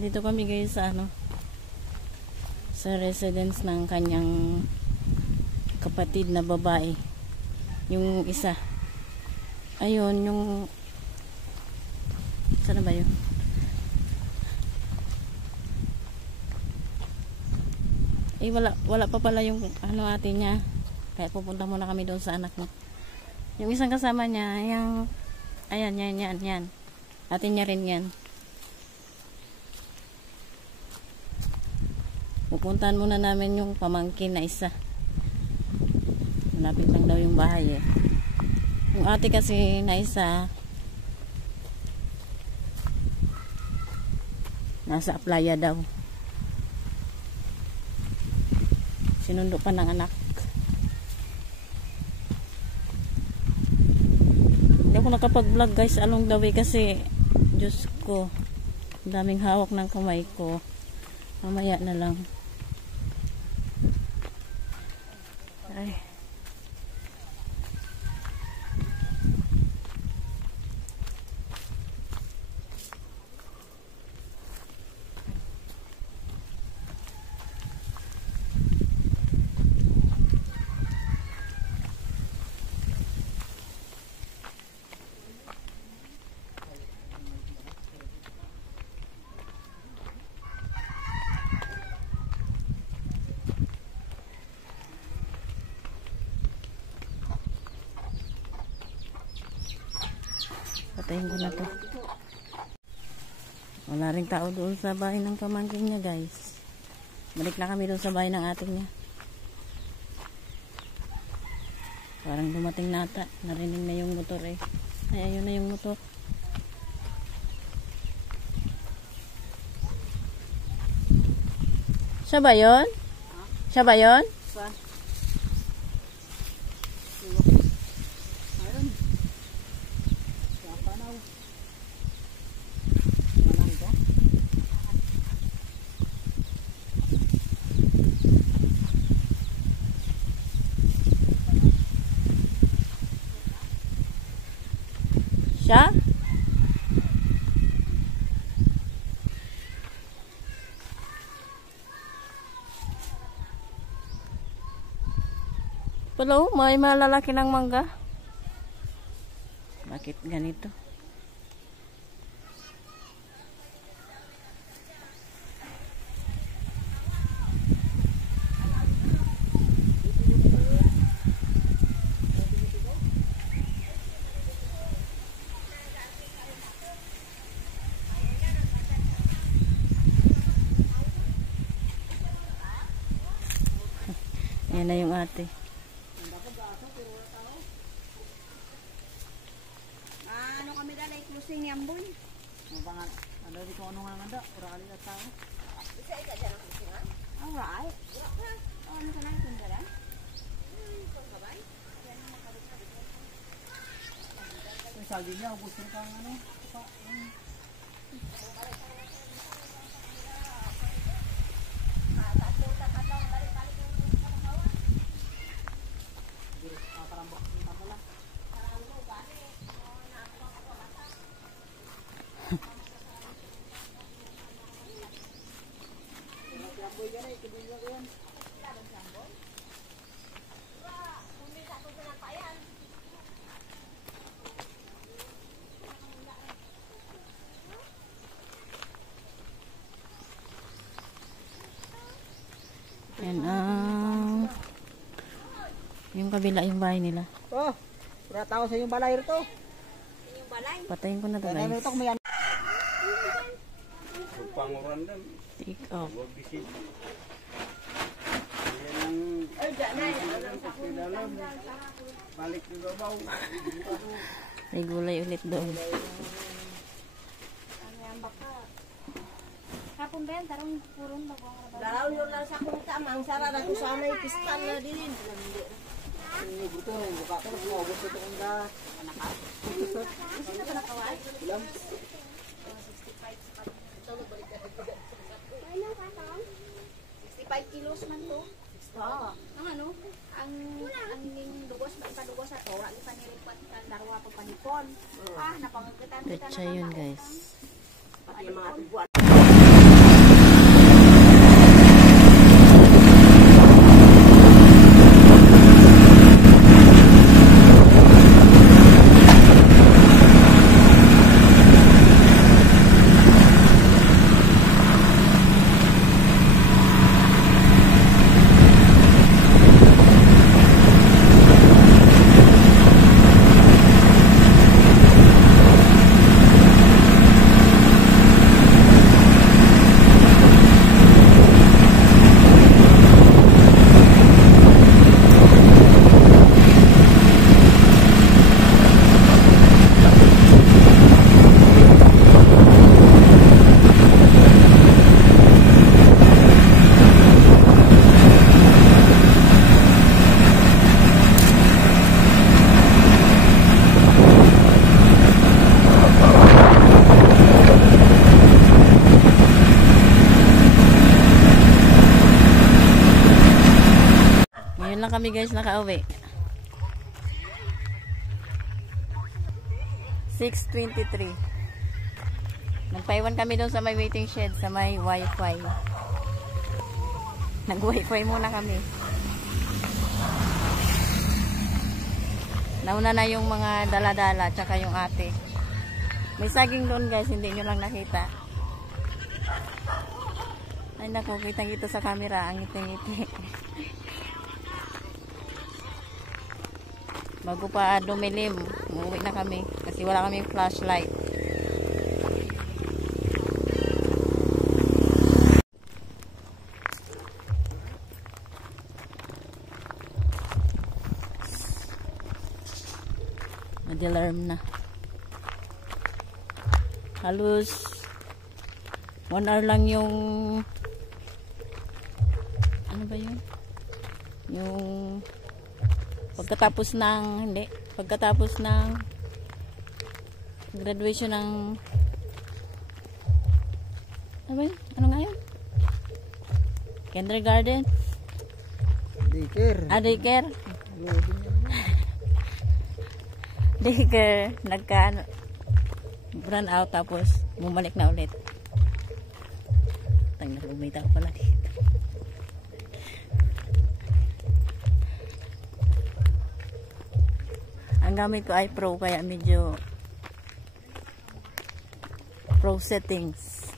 Nandito kami guys sa sa residence ng kanyang kapatid na babae. Yung isa. Ayun, yung saan ba yun? Wala pa pala yung ate niya. Kaya pupunta muna kami doon sa anak niya. Yung isang kasama niya, yung ayan, yan. Ate niya rin yan. Pupuntahan muna namin yung pamangkin na isa. Malapit lang daw yung bahay eh. Yung ate kasi na isa, nasa playa daw. Sinundo pa ng anak. Hindi ako nakapag-vlog guys along the way kasi Diyos ko, daming hawak ng kamay ko. Mamaya na lang. Ay. Patayin ko na to. Wala ring tao doon sa bahay ng pamangkin niya guys. Balik na kami doon sa bahay ng ating niya. Parang dumating nata. Narinig na yung motor eh. Ay, ayun na yung motor. Siya ba yun? Siya ba yun? Siya? Hello, may malalaki ng mangga. Bakit ganito? Yan na yung ate. Ano kami dala i-closing yung boy? Ano dito ano nga nanda? Urali na tao. Isa ika dyan ang closing ha? Alright. Ano ka na itong dala? Pagkabay? Sabi niya, gusto kang ano? Yan yung kabila yung bahay nila. Oh, wala tao sa yung balay rito. Yung balay? Patayin ko na to guys. Panguran dan. Take off. Ay, dyan na. Balik ke babaw. May gulay ulit doon. Kapon ba yan? Tarong purong bagong rabaw. Dalaw yun lang sa akong tamang. Sara na ko sa may pistan na din. Buto, buka ko mo gusto ko nga anak. Sino ba nakawal? Ilang? 65 kilos man to. Ang ano? Ang dugos ba ipadugos sa to? Wala pa nilipat ang darwa pa panipon. Napangitan kita. Petsa yun guys. Pati yung mga tubuan. Ngayon lang kami guys nakauwi. 6:23. Nagpaiwan kami doon sa may waiting shed, sa may wifi. Nag-wifi muna kami. Nauna na yung mga dala-dala, tsaka yung ate. May saging doon guys, hindi nyo lang nakita. Ay naku, kitang-kita sa camera, ang ngiti-ngiti. Bago pa dumilim, umuwi na kami kasi wala kaming flashlight. Madilarm na. Halos 1 hour lang yung ano ba yun? Yung pagkatapos ng graduation ng ano ba yun? Ano nga yun? Kindergarten? Daycare. Daycare? Loading yan naman. Daycare. Run out tapos bumalik na ulit. Tanggal, may tao pala dito. Ang gamit ko ay Pro kaya medyo Pro settings.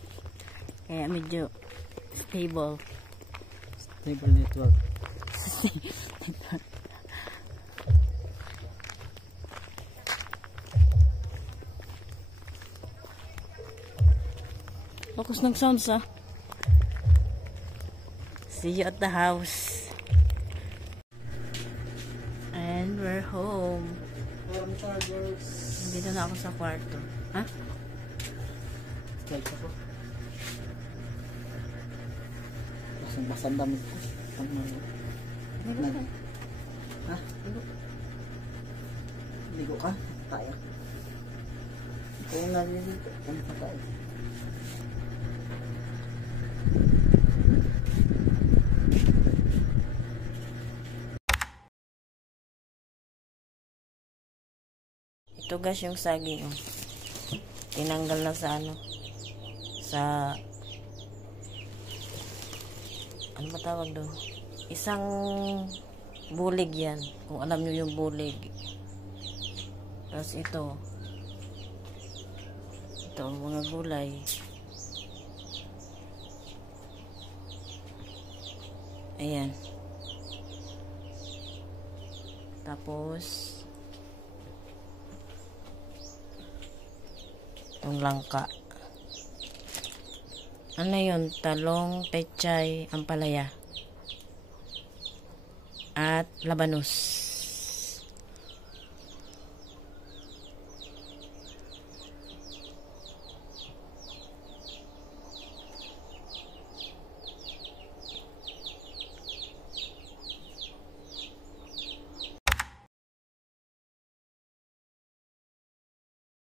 Kaya medyo stable. Stable network. Focus ng sounds ah. See you at the house. And we're home. Meron chargers. Nandito na ako sa kwarto. Ha? Guys ako. Basang-basang damit ko. Ha? Ligo ka? Tayo. Kung nalilito, ano pa tayo? Ito guys yung saging. Tinanggal na sa ano. Sa ano ba tawag doon? Isang bulig yan. Kung alam nyo yung bulig. Tapos ito. Ito ang mga gulay. Ayan. Tapos yung langka. Ano yun? Talong, pechay, ampalaya. At labanos.